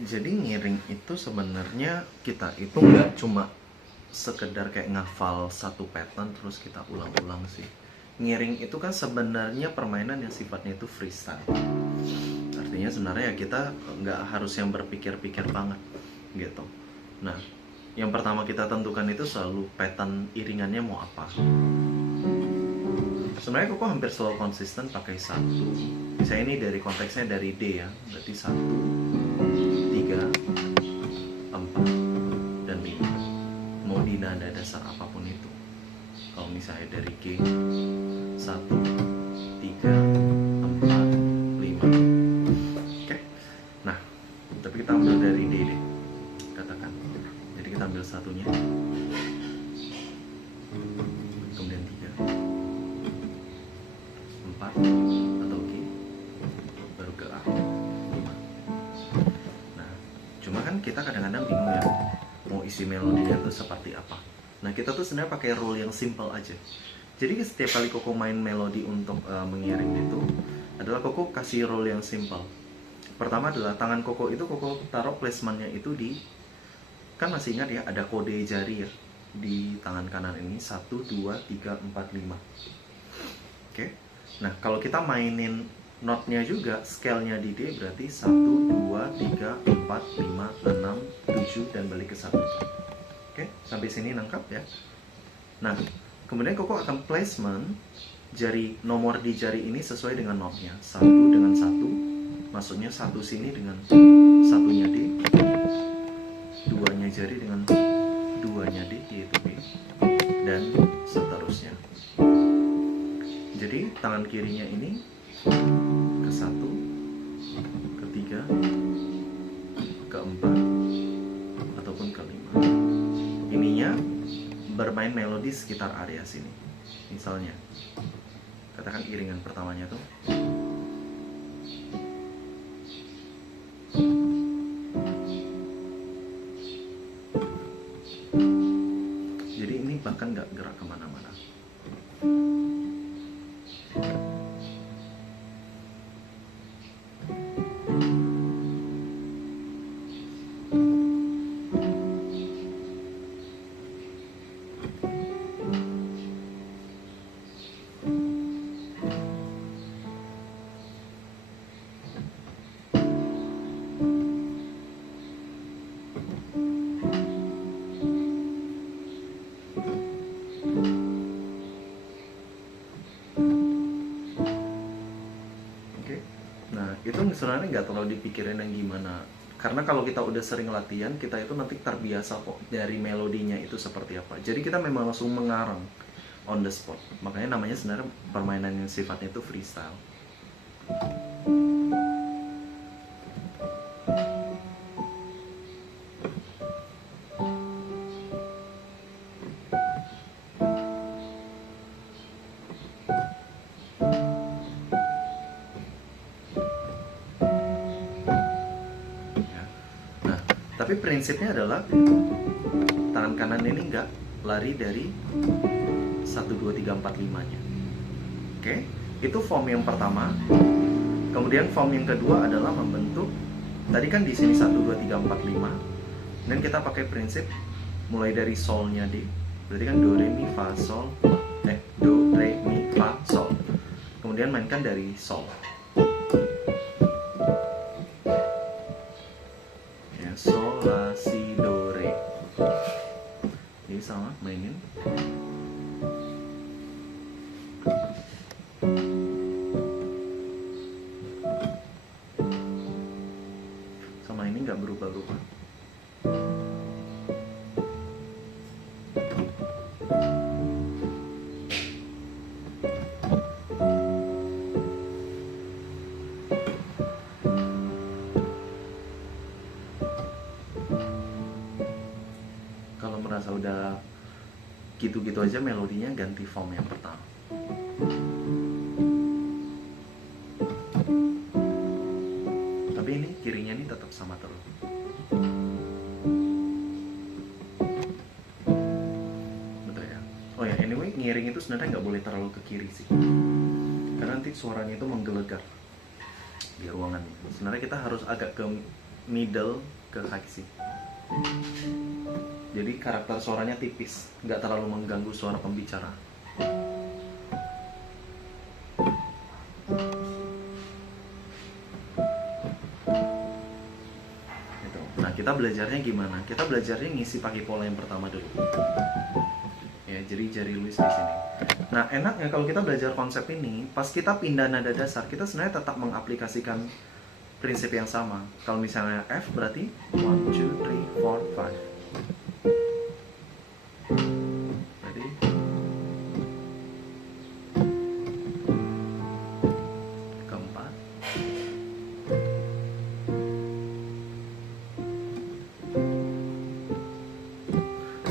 Jadi ngiring itu sebenarnya kita itu nggak cuma sekedar kayak ngafal satu pattern terus kita ulang-ulang sih. Ngiring itu kan sebenarnya permainan yang sifatnya itu freestyle. Artinya sebenarnya ya kita nggak harus yang berpikir-pikir banget gitu. Nah, yang pertama kita tentukan itu selalu pattern iringannya mau apa. Sebenarnya Koko hampir selalu konsisten pakai satu. Misalnya ini dari konteksnya dari D ya, berarti 1, 3, 4, dan 5. Mau di nada dasar apapun itu. Kalau misalnya dari G, 1, 3, 4, 5. Oke. Nah, tapi kita ambil dari D deh, katakan. Jadi kita ambil satunya, kemudian 3, 4 atau G, baru ke A, 5. Nah, cuma kan kita kadang-kadang bingung ya, mau isi melodinya tuh seperti apa. Nah, kita tuh sebenarnya pakai rule yang simple aja. Jadi setiap kali Koko main melodi untuk mengiring itu adalah Koko kasih rule yang simple. Pertama adalah tangan Koko itu Koko taruh placementnya itu di, kan masih ingat ya, ada kode jari ya di tangan kanan ini, 1, 2, 3, 4, 5. Oke. Nah, kalau kita mainin notnya juga, scale-nya di D berarti 1, 2, 3, 4, 5, 6, 7 dan balik ke 1. Oke, sampai sini nangkap ya. Nah, kemudian Koko akan placement jari nomor di jari ini sesuai dengan notnya. 1 dengan 1, maksudnya 1 sini dengan satunya D, 2-nya jari dengan 2-nya D yaitu B, dan seterusnya. Jadi tangan kirinya ini ke 1, ke 3, ke 4, ataupun ke 5. Ininya bermain melodi sekitar area sini. Misalnya, katakan iringan pertamanya tuh jadi ini bahkan nggak gerak kemana-mana. Itu sebenarnya nggak terlalu dipikirin yang gimana, karena kalau kita udah sering latihan kita itu nanti terbiasa kok dari melodinya itu seperti apa. Jadi kita memang langsung mengarang on the spot, makanya namanya sebenarnya permainan yang sifatnya itu freestyle. Tapi prinsipnya adalah tangan kanan ini nggak lari dari 1, 2, 3, 4, 5-nya. Oke, itu form yang pertama. Kemudian form yang kedua adalah membentuk, tadi kan di sini 1, 2, 3, 4, 5. Dan kita pakai prinsip mulai dari solnya D. Berarti kan do, re, mi, fa, sol. Do, re, mi, fa, sol. Kemudian mainkan dari sol. Sol, la, si, do, re. Jadi sama, mainin. Sama ini nggak berubah-ubah. Merasa udah gitu-gitu aja melodinya, ganti form yang pertama. Tapi ini kirinya ini tetap sama terus. Betul ya? Oh ya, anyway, ngiring itu sebenarnya nggak boleh terlalu ke kiri sih, karena nanti suaranya itu menggelegar di ruangan. Sebenarnya kita harus agak ke middle ke high C. Jadi karakter suaranya tipis, nggak terlalu mengganggu suara pembicara. Gitu. Nah, kita belajarnya gimana? Kita belajarnya ngisi pakai pola yang pertama dulu. Ya, jadi jari Louis di sini. Nah, enaknya kalau kita belajar konsep ini, pas kita pindah nada dasar, kita sebenarnya tetap mengaplikasikan prinsip yang sama. Kalau misalnya F berarti 1, 2, 3, 4, 5. Berarti keempat.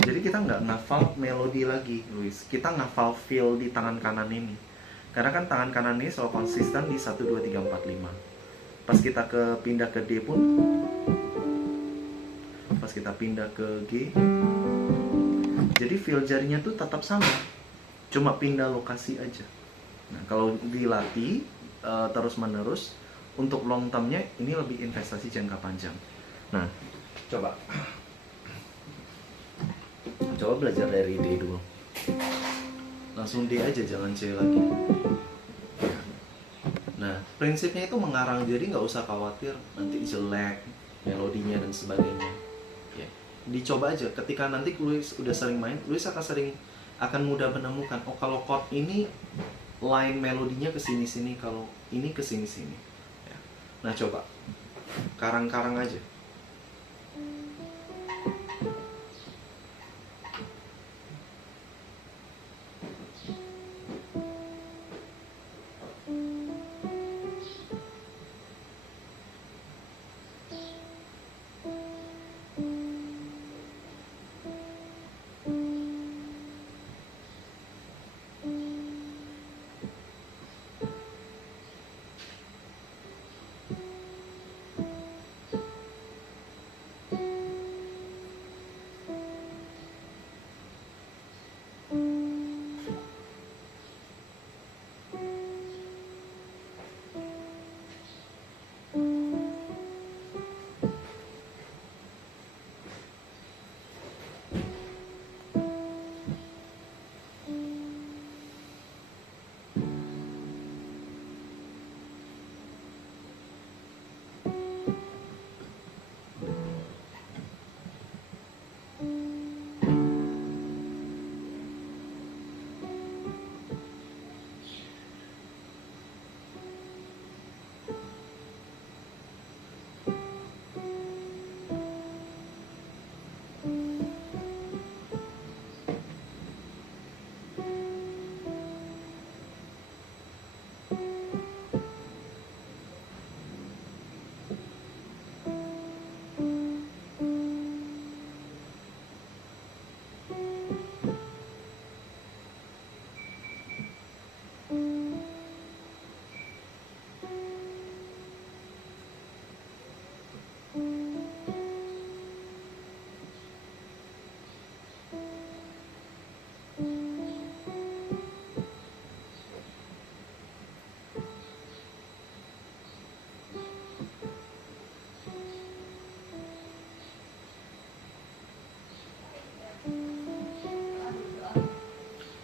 Jadi kita nggak ngafal melodi lagi, Luis. Kita ngafal feel di tangan kanan ini. Karena kan tangan kanan ini selalu konsisten di 1, 2, 3, 4, 5. Pas kita pindah ke D pun, pas kita pindah ke G, jadi feel jarinya tuh tetap sama, cuma pindah lokasi aja. Nah, kalau dilatih terus menerus, untuk long termnya ini lebih investasi jangka panjang. Nah, coba belajar dari D dulu, langsung D aja, jangan C lagi. Nah, prinsipnya itu mengarang, jadi nggak usah khawatir nanti jelek melodinya dan sebagainya. Ya, dicoba aja. Ketika nanti Luis udah sering main, Luis akan mudah menemukan, oh kalau chord ini line melodinya ke sini-sini, kalau ini ke sini-sini. Ya. Nah, coba karang-karang aja.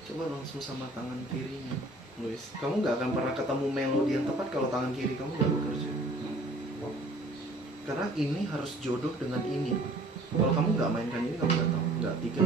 Coba langsung sama tangan kirinya, Luis. Kamu nggak akan pernah ketemu melodi yang tepat kalau tangan kiri kamu nggak bekerja. Karena ini harus jodoh dengan ini. Kalau kamu nggak mainkan ini, kamu nggak tahu, nggak tiga.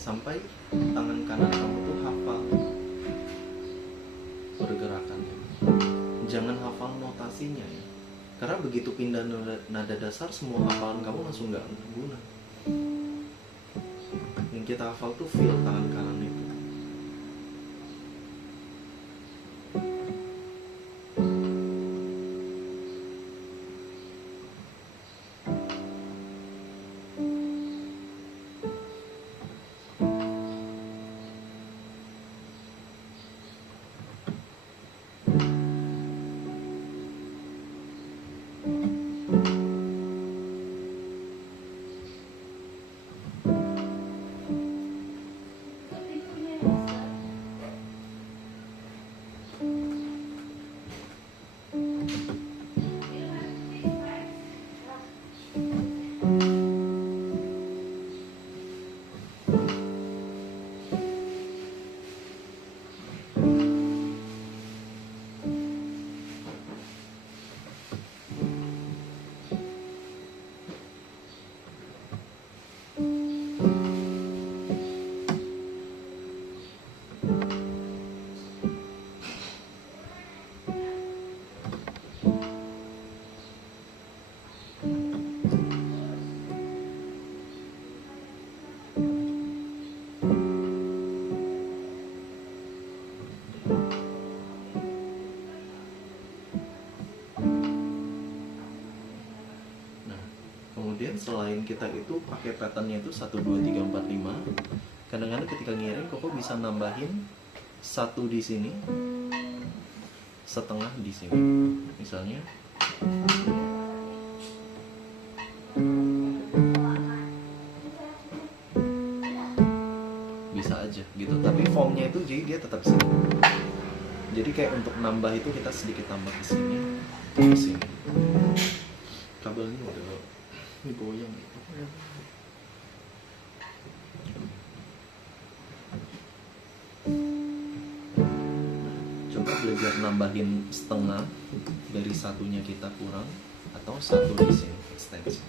sampai tangan kanan kamu tuh hafal pergerakannya. Jangan hafal notasinya ya, karena begitu pindah nada dasar semua hafalan kamu langsung nggak guna. Yang kita hafal tuh feel tangan kanan itu. Kemudian selain kita itu pakai patternnya itu 1, 2, 3, 4, 5, kadang-kadang ketika ngiring Koko bisa nambahin 1 di sini, setengah di sini. Misalnya bisa aja gitu, tapi formnya itu jadi dia tetap sini. Jadi kayak untuk nambah itu kita sedikit tambah ke sini, ke sini. Kabelnya udah ini goyang gitu. Coba belajar nambahin setengah dari satunya kita kurang, atau 1 di sini ekstensi.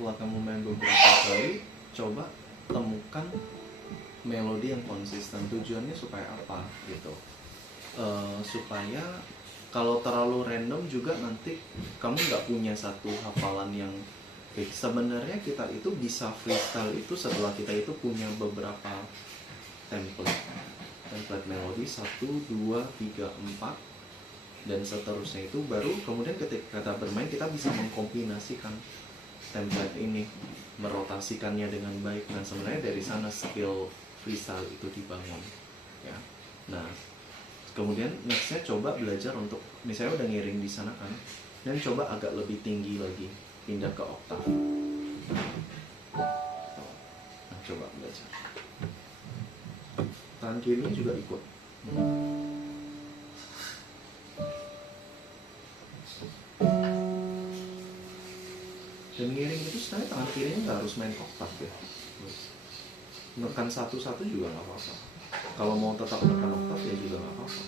setelah kamu main beberapa kali, coba temukan melodi yang konsisten. Tujuannya supaya apa gitu? Supaya kalau terlalu random juga nanti kamu nggak punya satu hafalan yang fix. Sebenarnya kita itu bisa freestyle itu setelah kita itu punya beberapa template melodi 1, 2, 3, 4 dan seterusnya, itu baru kemudian ketika kita bermain kita bisa mengkombinasikan template ini, merotasikannya dengan baik. Nah sebenarnya dari sana skill freestyle itu dibangun ya. Nah kemudian nextnya coba belajar untuk misalnya udah ngiring di sana kan, dan coba agak lebih tinggi lagi, pindah ke oktav. Nah coba belajar. Tangan kirinya juga ikut. Dan ngiring itu sebenarnya tangan kirinya nggak harus main oktav ya. Menekan satu-satu juga nggak apa-apa. Kalau mau tetap menekan oktav ya juga nggak apa-apa.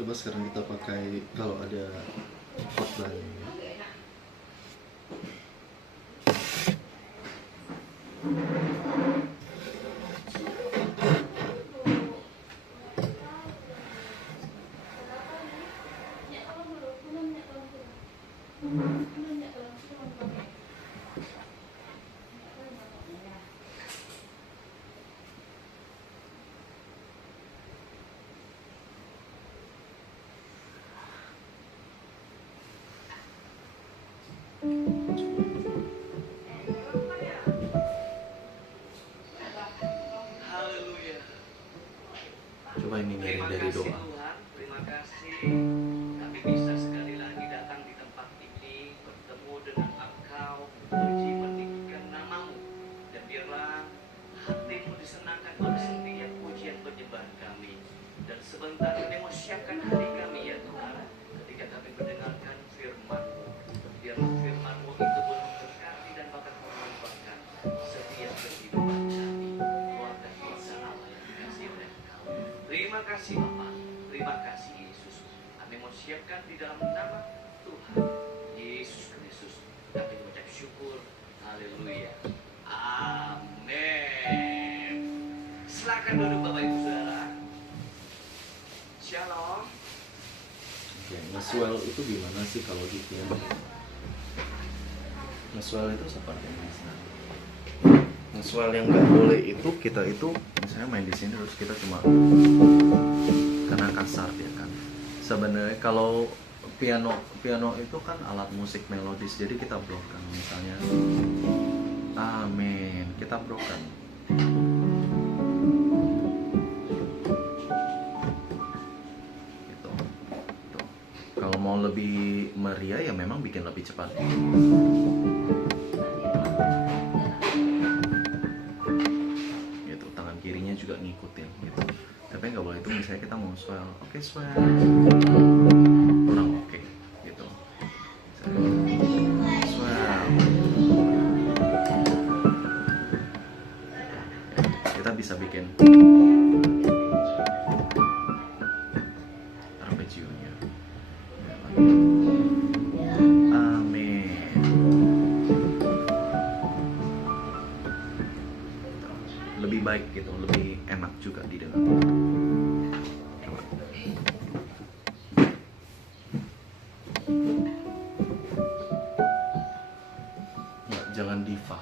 Coba sekarang kita pakai kalau ada khotbahnya. Coba ini dari doa. Terima kasih kami bisa sekali lagi datang di tempat ini, bertemu dengan Engkau, puji meninggikan namamu, dan biarlah hatimu disenangkan oleh setiap pujian penyembahan kami. Dan sebentar kami mau siapkan hati kami ya Tuhan, ketika kami mendengarkan firman-Mu. Biarlah firman-Mu itu boleh memberkati dan bahkan mengubahkan setiap kehidupan kami. Keluarga kita Allah yang dikasihi oleh Engkau. Terima kasih Bapak, terima kasih Yesus. Kami mau siapkan di dalam nama Tuhan Yesus Kristus. Kami mengucap syukur. Haleluya. Amin. Silakan duduk Bapak Ibu Saudara. Shalom. Oke, nge-swell itu gimana sih kalau di piano? Nge-swell itu seperti ini. Nge-swell yang nggak boleh itu kita itu misalnya main di sini terus kita cuma karena kasar ya kan. Sebenarnya kalau piano itu kan alat musik melodis, jadi kita broken misalnya amin, kita broken gitu. Tuh. Kalau mau lebih meriah ya memang bikin lebih cepat gitu, tangan kirinya juga ngikutin gitu, tapi nggak boleh itu misalnya kita mau swell, oke swell kurang oke gitu. Swell. Kita bisa bikin arpeggionya. Amin. Lebih baik gitu, lebih enak juga didengar. Coba. Nggak, jangan diva.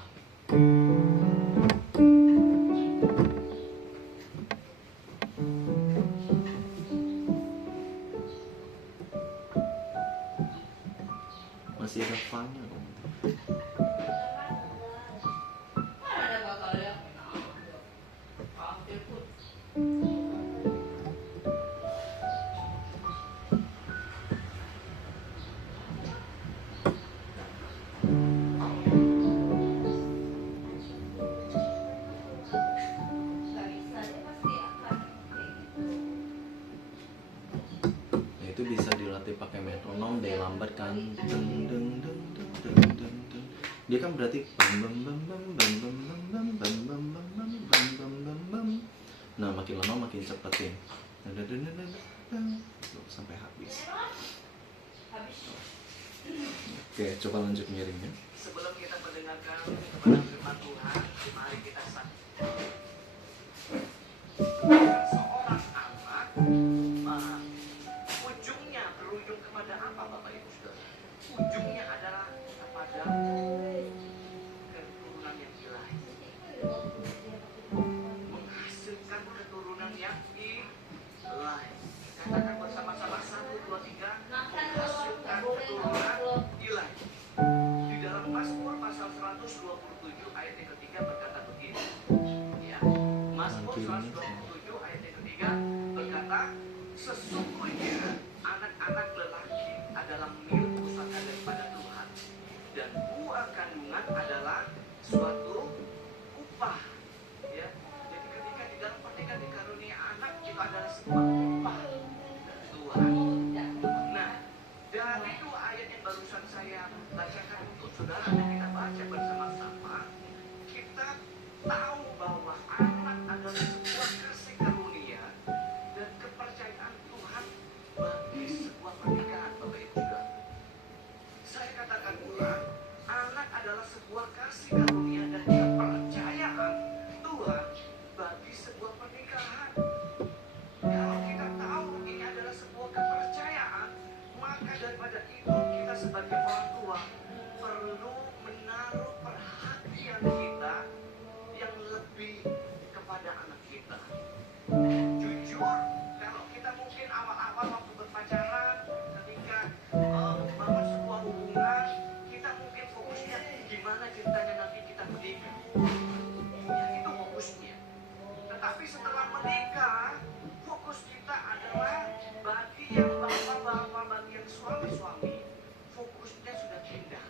Masih ada fa-nya dong. Nah, itu bisa dilatih pakai metronom, dia lambat kan. Deng, deng, deng, deng, deng, deng, deng. Dia kan berarti bam bam bam bam bam bam bam bam bam bam bam bam bam bam bam bam. Nah, makin lama makin cepetin. Sampai habis. Oke, coba lanjut ngiringnya. Sebelum kita mendengarkan kepada firman Tuhan, mari kita saksikan seorang anak, ujungnya berujung kepada apa, Bapak Ibu Saudara? Ujungnya adalah kepada keturunan yang ilahi, menghasilkan keturunan yang ilahi. Katakan bersama-sama 1, 2, 3, menghasilkan keturunan ilahi. Di dalam Mazmur pasal 127 ayat yang ketiga berkata begini, ya, Mazmur 127 ayat yang ketiga berkata, sesungguhnya anak-anak lelaki adalah milik pusaka daripada Tuhan, dan buah kandungan adalah suatu upah. Ya, jadi ketika di dalam pernikahan dikarunia anak, itu adalah sebuah upah dari Tuhan. Nah, dari dua ayat yang barusan saya bacakan untuk saudara dan kita baca bersama-sama, kita tahu bahwa anak adalah sebuah kasih karunia dan kepercayaan Tuhan bagi sebuah pernikahan, Bapak Ibu Saudara. Saya katakan ulang, anak adalah sebuah kasih karunia dan kepercayaan Tuhan bagi sebuah pernikahan. Kalau kita tahu ini adalah sebuah kepercayaan, maka daripada itu kita sebagai orang tua perlu menaruh perhatian kita yang lebih kepada anak kita. Jujur, kalau kita mungkin awal-awal waktu berpacaran, ketika membangun sebuah hubungan, kita mungkin fokusnya gimana ceritanya nanti kita menikah. Ya, itu fokusnya. Tetapi setelah menikah, fokus kita adalah bagi yang bapak-bapak, bagi yang suami-suami, fokusnya sudah pindah.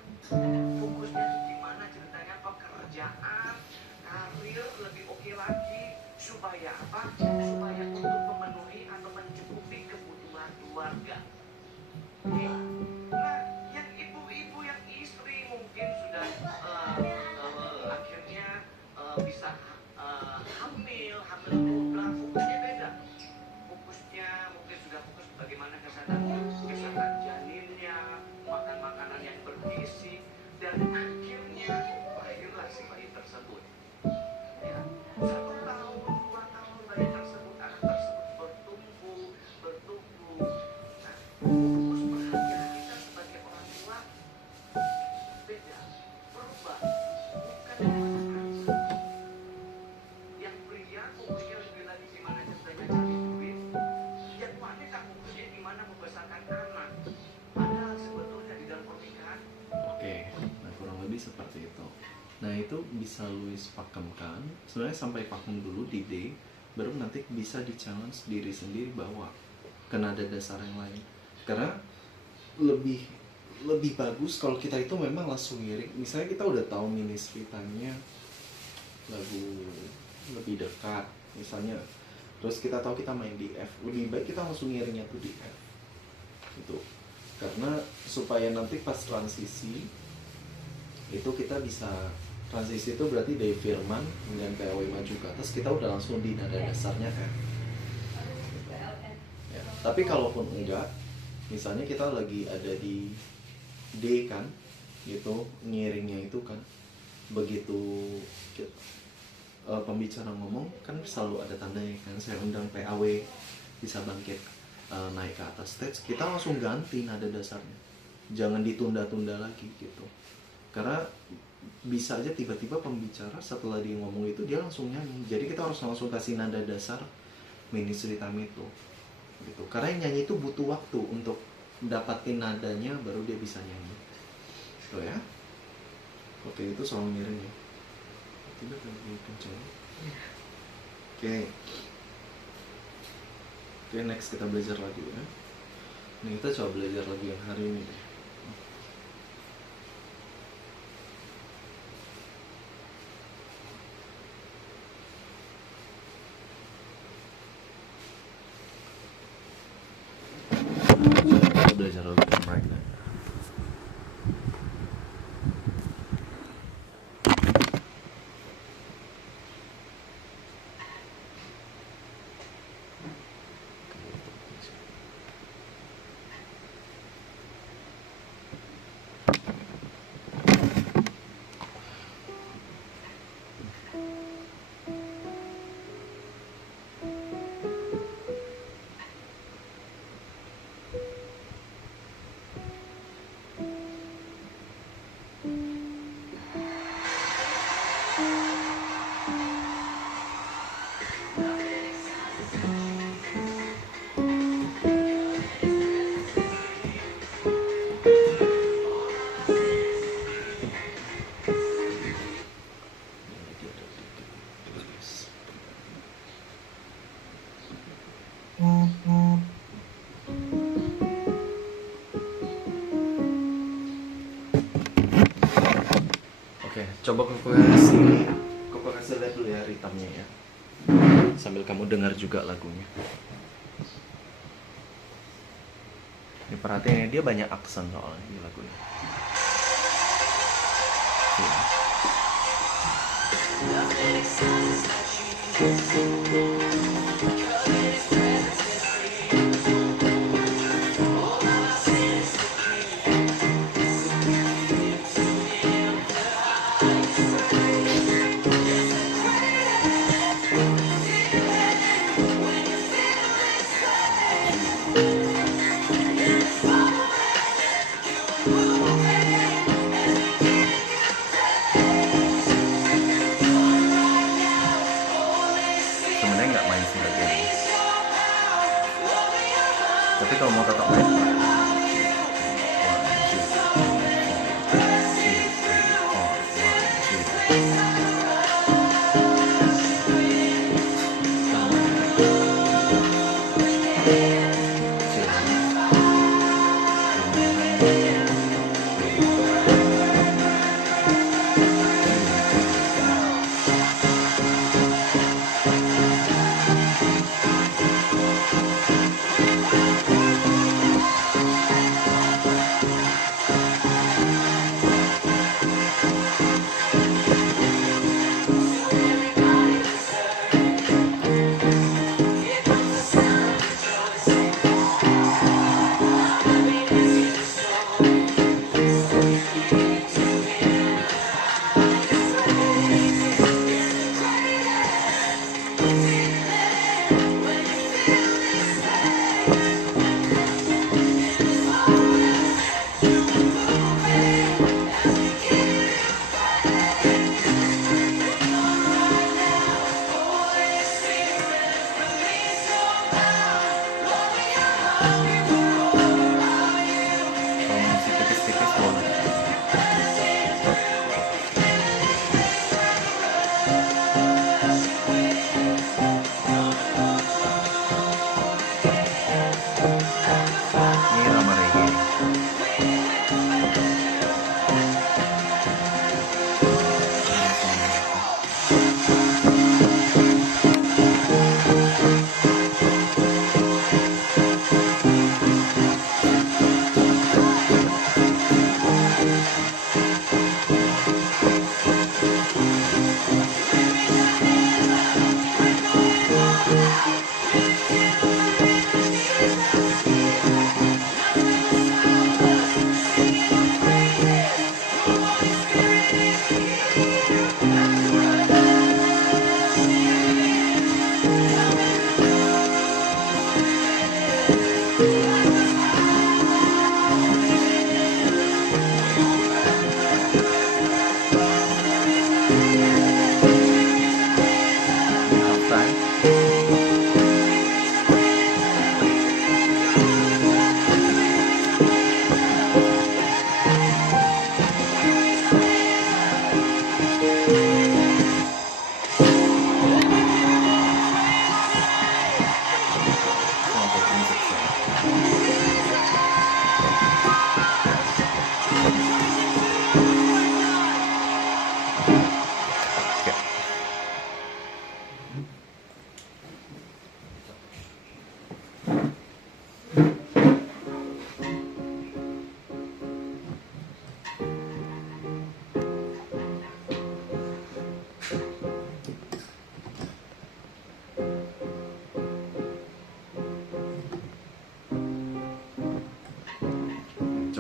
Fokusnya gimana ceritanya pekerjaan, karir lebih oke lagi, supaya apa? Supaya untuk memenuhi atau mencukupi kebutuhan keluarga. Oke. Nah, yang ibu-ibu, yang istri mungkin sudah akhirnya bisa hamil 2 bulan, fokusnya beda. Fokusnya mungkin sudah fokus bagaimana kesehatan janinnya, makan makanan yang bergizi, dan akhirnya lahirlah si bayi tersebut. Ya, 1 tahun, 2 tahun bayi tersebut, anak tersebut bertumbuh. Nah, fokus perhatian itu bisa Luis pakemkan. Sebenarnya sampai pakem dulu di D, baru nanti bisa di challenge diri sendiri bawa ke nada dasar yang lain. Karena lebih bagus kalau kita itu memang langsung ngiring. Misalnya kita udah tahu Ministry Time-nya lagu lebih dekat misalnya, terus kita tahu kita main di F, lebih baik kita langsung ngiringnya tuh di F gitu. Karena supaya nanti pas transisi itu kita bisa, transisi itu berarti dari Firman dengan PAW maju ke atas, kita udah langsung di nada dasarnya F ya. Tapi kalaupun enggak, misalnya kita lagi ada di D kan gitu, ngiringnya itu kan begitu pembicara ngomong kan selalu ada tandanya kan, saya undang PAW bisa bangkit naik ke atas stage, kita langsung ganti nada dasarnya, jangan ditunda-tunda lagi gitu. Karena bisa aja tiba-tiba pembicara setelah dia ngomong itu dia langsung nyanyi, jadi kita harus langsung kasih nada dasar Ministry Time itu gitu. Karena yang nyanyi itu butuh waktu untuk dapatin nadanya baru dia bisa nyanyi gitu ya. Oke, itu soal ngiringnya. Tidak lebih kencang. Oke, next kita belajar lagu ya. Ini kita coba belajar lagu yang hari ini deh. Kita belajar lagu yang right now. Oke, coba koko kasih lihat dulu ya ritmenya ya, sambil kamu dengar juga lagunya. Ini perhatiin ya, dia banyak aksen soalnya di lagunya. Sebenarnya nggak main sebagainya, tapi kalau mau tetap main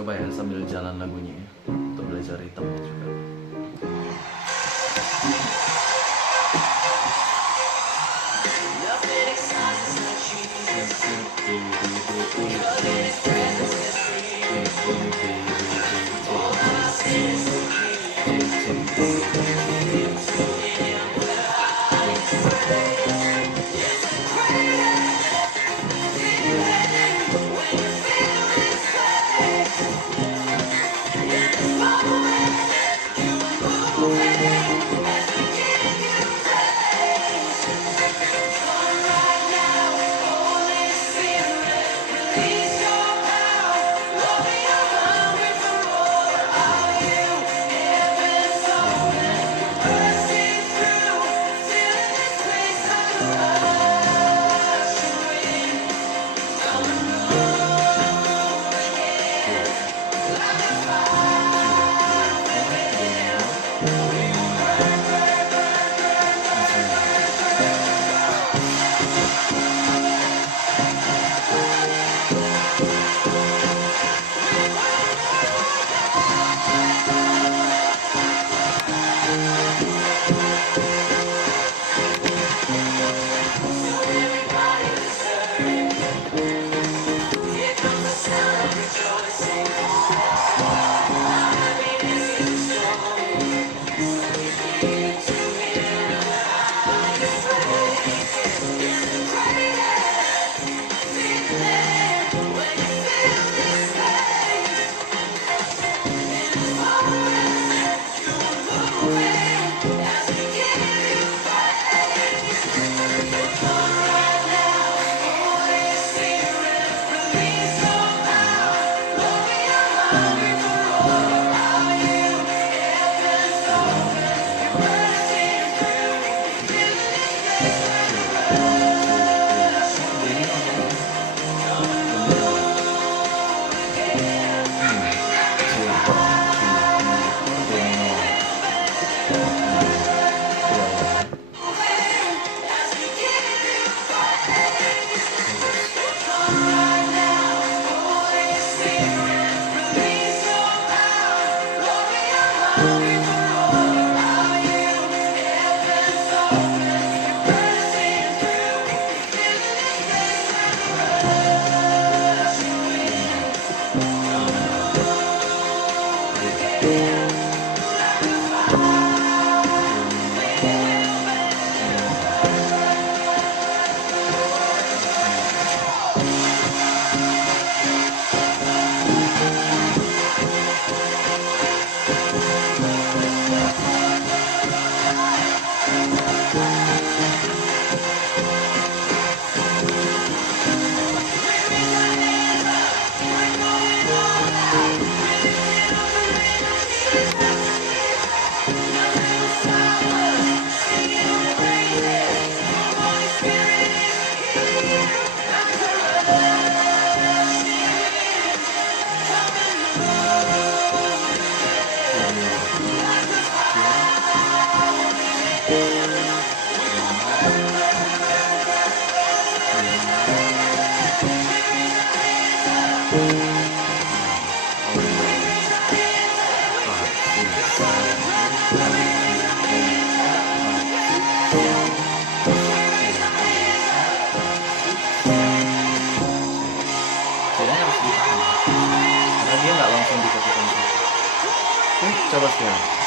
coba ya sambil jalan lagunya ya, untuk belajar ritmenya juga. Coba sekarang.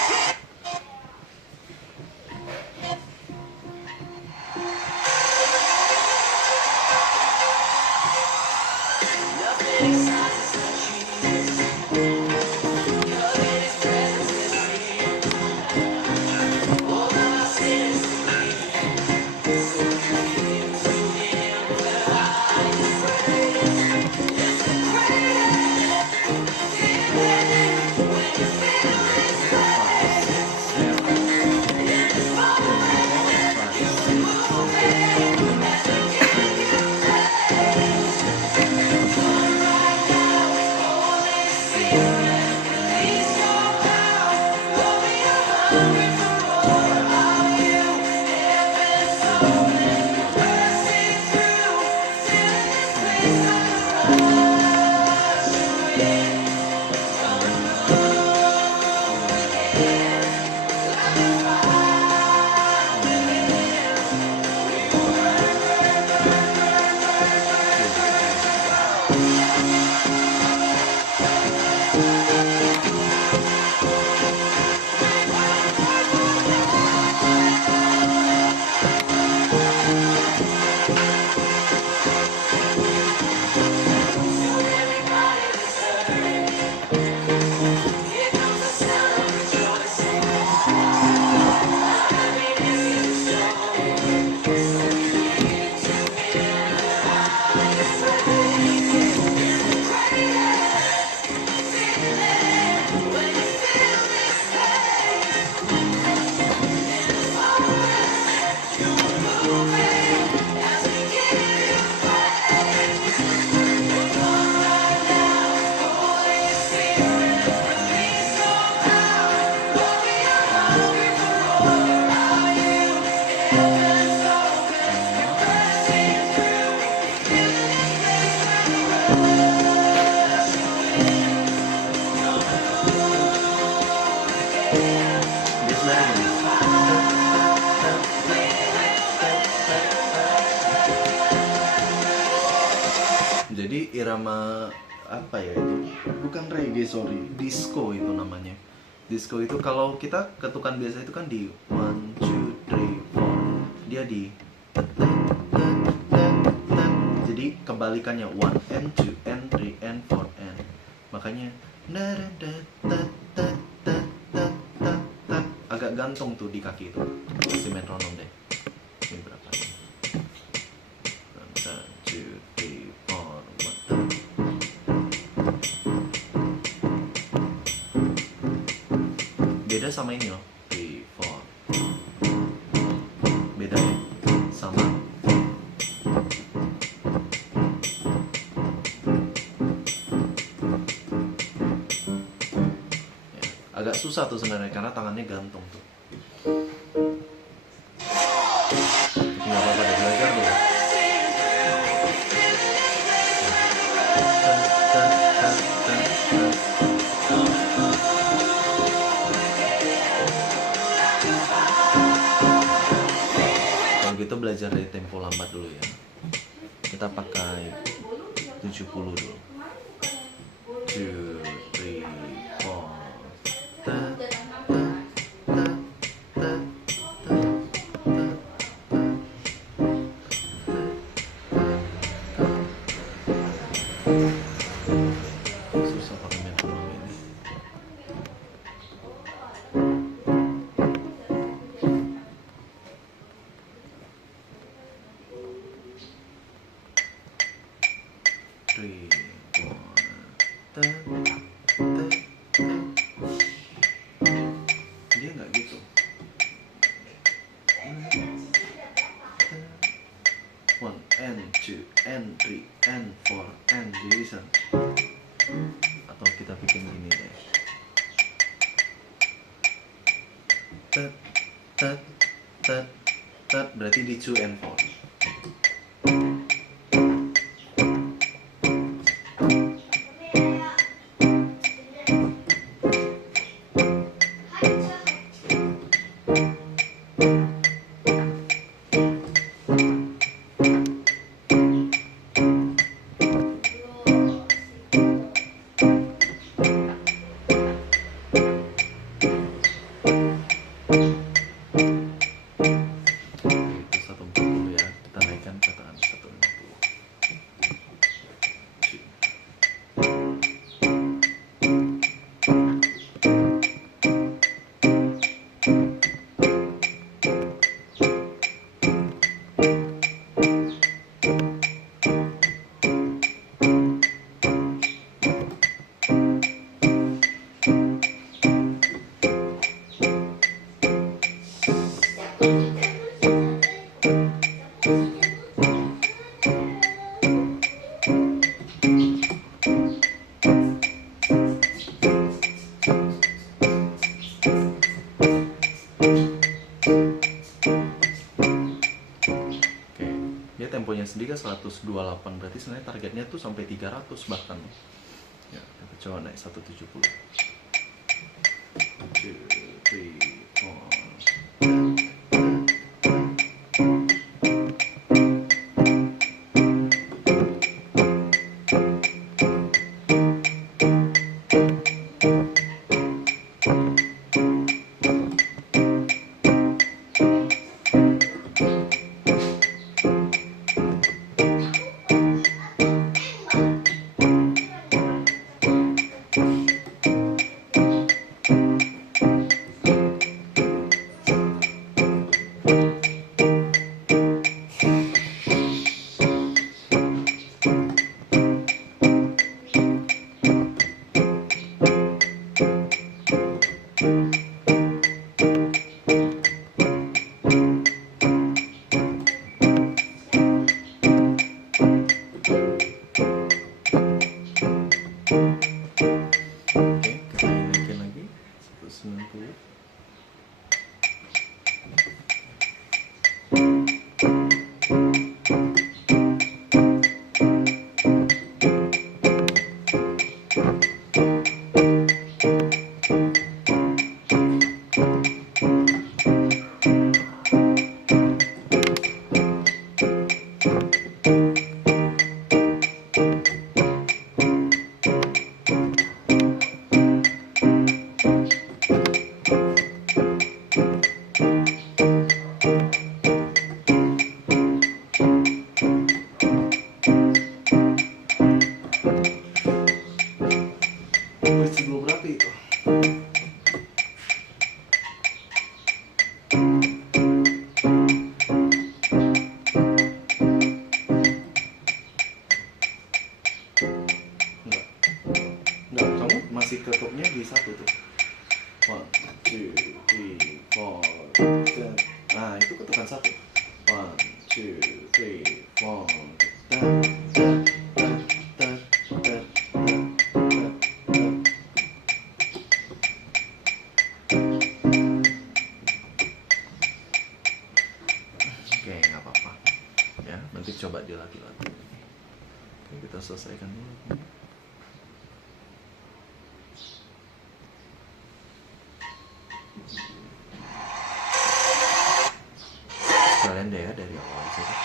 Jadi irama apa ya itu? Bukan reggae, sorry, disco itu namanya. Disco itu kalau kita ketukan biasa itu kan di 1, 2, 3, 4. Dia di tet, tet, tet, tet, tet. Jadi kebalikannya 1 and 2 and 3 and 4 and. Makanya agak gantung tuh di kaki itu. Si metronom deh. Ini berapa nih? 1, 2, 3, 4. Beda sama ini loh. 3, 4. Beda ya? Sama. Ya, agak susah tuh sebenarnya karena tangannya gantung tuh. Tapi nggak apa-apa deh, belajar dulu. Kalau gitu belajar dari tempo lambat dulu ya. Kita pakai 70 dulu. 2, 3, 4. Ta, ta, ta, ta, ta, ta, ta. Susah pakai metronom ini. Three, 4. Ta, ta, ta. Dia nggak gitu. 1 and 2 and 3 and 4 and division. Atau kita bikin gini deh. Tet, tet, tet, tet. Berarti di 2 and 4. Itu 140 ya. Kita naikkan ke tangan 150. Oke, dia temponya sendiri kan 128, berarti sebenarnya targetnya tuh sampai 300 bahkan. Ya, kita coba naik 170. 2, 3, 4. chordnya di satu tuh. 1, 2, 3, 4. Nah itu ketukan satu. 1, 2, 3, 4. Oke, nggak apa-apa. Ya, nanti coba dilatih-latih. Oke, kita selesaikan dulu. Kalian deh ya dari awal saja.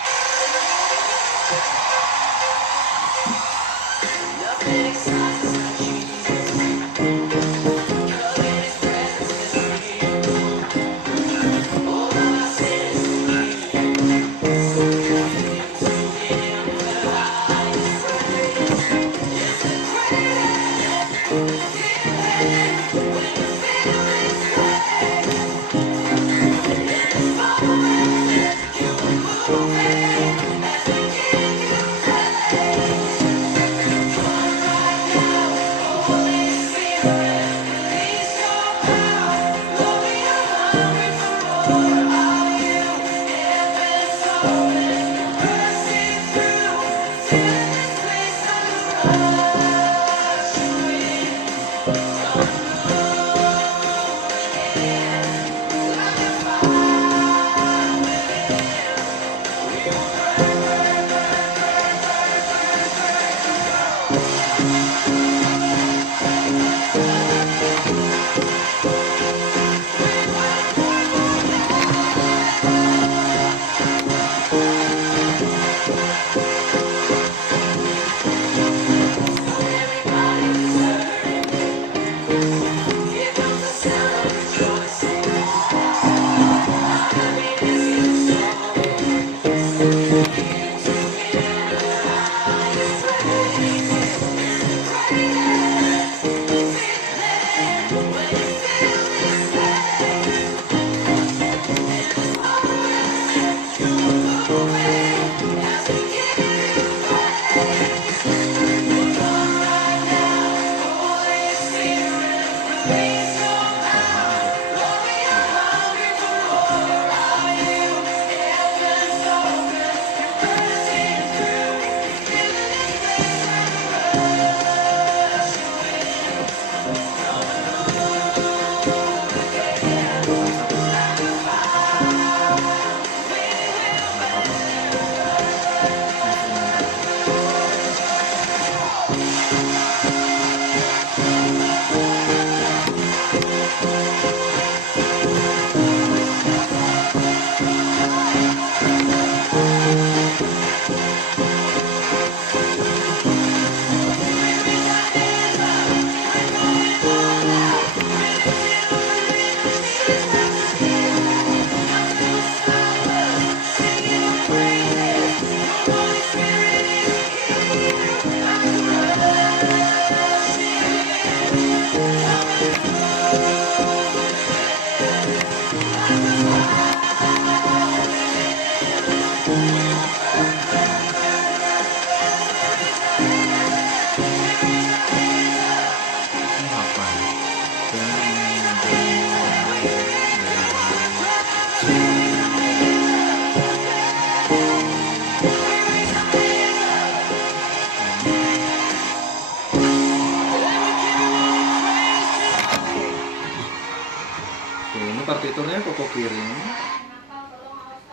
partiturnya Koko kirim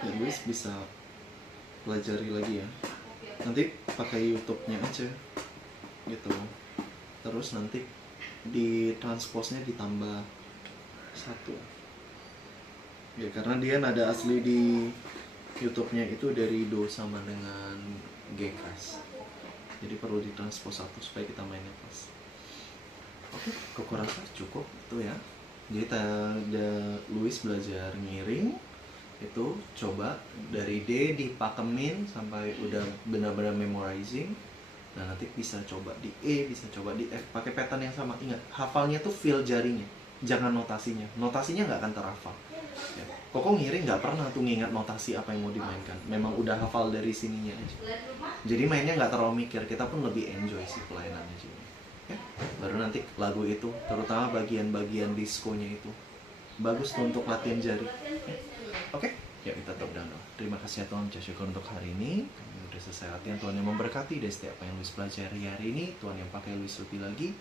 ya guys, bisa pelajari lagi ya, nanti pakai YouTube-nya aja gitu, terus nanti di transposnya ditambah satu ya, karena dia nada asli di YouTube-nya itu dari Do sama dengan G keras, jadi perlu ditranspos satu supaya kita mainnya pas. Oke, Koko rasa cukup itu ya. Jadi Luis belajar ngiring itu coba dari D dipakemin sampai udah benar-benar memorizing. Nah nanti bisa coba di E, bisa coba di F, pakai pattern yang sama. Ingat, hafalnya tuh feel jarinya, jangan notasinya. Notasinya nggak akan terhafal. Ya. Koko ngiring nggak pernah tuh ngingat notasi apa yang mau dimainkan. Memang udah hafal dari sininya aja. Jadi mainnya nggak terlalu mikir, kita pun lebih enjoy sih pelayanannya juga. Ya, baru nanti lagu itu, terutama bagian-bagian diskonya itu bagus tuh untuk latihan jari. Ya. Oke, yuk kita top down. Terima kasih ya Tuhan, syukur untuk hari ini. Kami udah selesai latihan, Tuhan yang memberkati dari setiap apa yang Luis pelajari hari ini. Tuhan yang pakai Luis lebih lagi,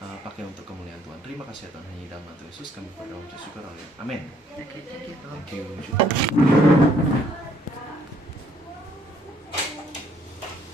pakai untuk kemuliaan Tuhan. Terima kasih ya Tuhan, hanya dalam nama Yesus kami berdoa syukur. Amin. Oke, thank you Tuhan. Thank you.